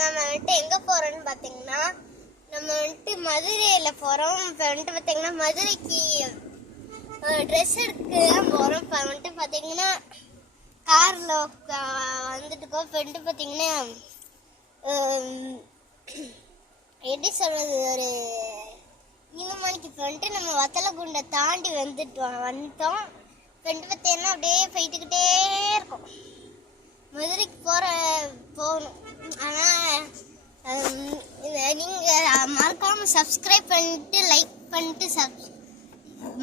நம்ம வந்துட்டு எங்க போறோம்னு பாத்தீங்கன்னா நம்ம வந்துட்டு மதுரையில போறோம். இப்ப வந்துட்டு பாத்தீங்கன்னா மதுரைக்கு ட்ரெஸ் எடுக்க போறோம். இப்ப வந்துட்டு பாத்தீங்கன்னா கார்ல வந்துட்டு இருக்கோம். இப்ப வந்துட்டு பாத்தீங்கன்னா எப்படி சொல்றது, ஒரு இந்த மணிக்கு இப்ப வந்துட்டு நம்ம வத்தலகுண்டை தாண்டி வந்துட்டோம். இப்ப வந்துட்டு பாத்தீங்கன்னா அப்படியே போயிட்டுக்கிட்டே இருக்கும். மதுரைக்கு போகணும். ஆனா நீங்க மறக்காம சப்ஸ்கிரைப் பண்ணிட்டு லைக் பண்ணிட்டு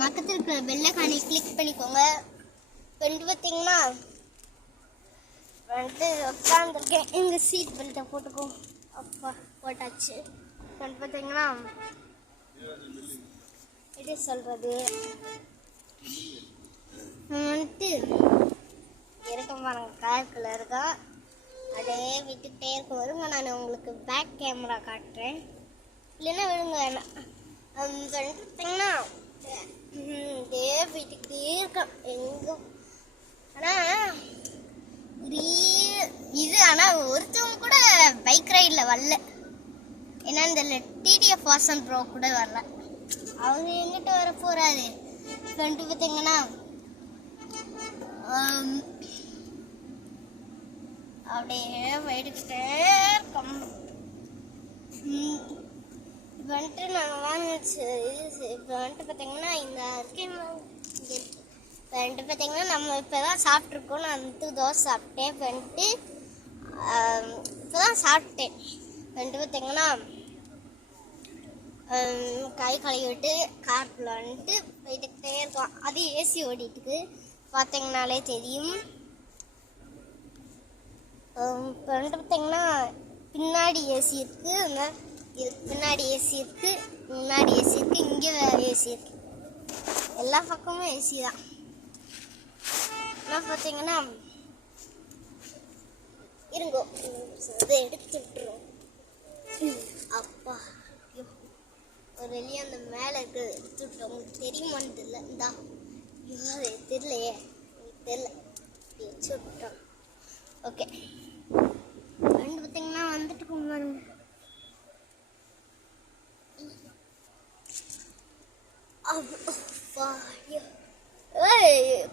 பக்கத்தில் இருக்கிற பெல் ஐகானை கிளிக் பண்ணிக்கோங்க. வந்துட்டு பார்த்தீங்கன்னா வந்துட்டு உட்காந்துருக்கேன். எங்க சீட் பெல்ட்டை போட்டுக்கோ. அப்பா போட்டாச்சு. வந்துட்டு பார்த்தீங்கன்னா எப்படி சொல்றது, வந்துட்டு இருக்க பாருங்க காருக்குள்ள இருக்கா. அப்படியே விட்டுக்கிட்டே இருக்கும். வருங்க, நான் உங்களுக்கு பேக் கேமரா காட்டுறேன், இல்லைன்னா விழுங்க வேணாம். பார்த்தீங்கன்னா அப்படியே விட்டுக்கிட்டே இருக்கேன் எங்க. ஆனால் இது ஆனால் ஒருத்தவங்க கூட பைக் ரைடில் வரல. ஏன்னா இந்த டிடிஎஃப் வாசன் ப்ரோ கூட வரல. அவங்க எங்கிட்ட வர போறாரு. வந்துட்டு பார்த்தீங்கன்னா அப்படியே போயிட்டுக்கிட்டே இருக்கோம். இப்போ வந்துட்டு நாங்கள் வாங்கிச்சு. இப்போ வந்துட்டு பார்த்தீங்கன்னா இந்த இப்போ வந்துட்டு பார்த்தீங்கன்னா நம்ம இப்போ தான் சாப்பிட்ருக்கோம். நான் வந்துட்டு தோசை சாப்பிட்டேன். இப்போ வந்துட்டு இப்போ தான் சாப்பிட்டேன். வந்துட்டு பார்த்தீங்கன்னா கை கழுவி விட்டு காருக்குள்ள வந்துட்டு போயிட்டுக்கிட்டே இருக்கோம். அது ஏசி ஓடிட்டுக்கு பார்த்தீங்கன்னாலே தெரியும். இப்போ வந்துட்டு பார்த்தீங்கன்னா பின்னாடி ஏசி இருக்குது, பின்னாடி ஏசி இருக்குது, முன்னாடி ஏசி இருக்குது, இங்கே ஏசி இருக்குது. எல்லா பக்கமும் ஏசி தான். ஆனால் பார்த்தீங்கன்னா இருங்கோ அதை எடுத்து விட்டுரும். அப்பா ஒரு வெளியே அந்த மேலே இருக்குது, எடுத்து விட்டோம். உங்களுக்கு தெரியுமான்னு தெரியல. இந்தா அது தெரியலையே, தெரியல, வச்சு விட்டோம். ஓகே, ரெண்டு பார்த்தீங்கன்னா வந்துட்டு பாருங்க.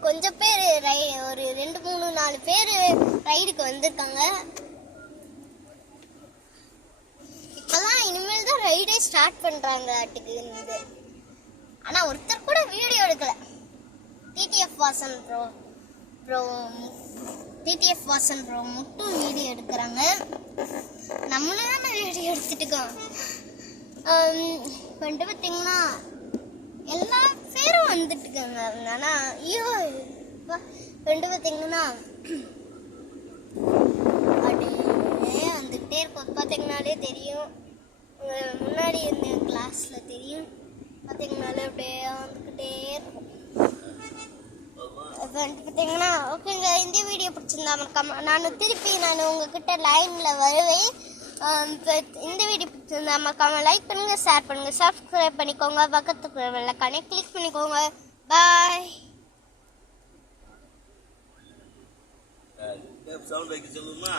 கொஞ்சம் பேர் ஒரு 2 3 4 பேர் ரைடுக்கு வந்திருக்காங்க. இப்பதான் இனிமேல் தான் ரைடே ஸ்டார்ட் பண்றாங்க ஆட்டுக்கு. ஆனா ஒருத்தர் கூட வீடியோ எடுக்கல. டிடிஎஃப் வாசன் ப்ரோ மட்டும் வீடியோ எடுக்கிறாங்க. நம்மளும் தானே வீடியோ எடுத்துட்டு இருக்கோம். வந்துட்டு பார்த்தீங்கன்னா எல்லா பேரும் வந்துட்டு இருக்காங்க. ஆனா ஐயோ வந்துட்டு பார்த்தீங்கன்னா அப்படியே வந்துகிட்டே இருக்கும். பார்த்தீங்கன்னாலே தெரியும், முன்னாடி இருந்த கிளாஸ்ல தெரியும். பார்த்தீங்கன்னாலே அப்படியே வந்துக்கிட்டே இருக்கும். வந்துட்டு பார்த்தீங்கன்னா ஓகேங்க, இந்த வீடியோ பிடிச்சிருந்தா மறக்காம நான் உங்ககிட்ட லைனில் வருவேன். இந்த வீடியோ பிடிச்சிருந்தா மறக்காம லைக் பண்ணுங்க, ஷேர் பண்ணுங்க, சப்ஸ்கிரைப் பண்ணிக்கோங்க, பக்கத்துக்கு வெள்ளை ஐகானை கிளிக் பண்ணிக்கோங்க. பாய். சவுண்ட் வைக்க சொல்லுமா?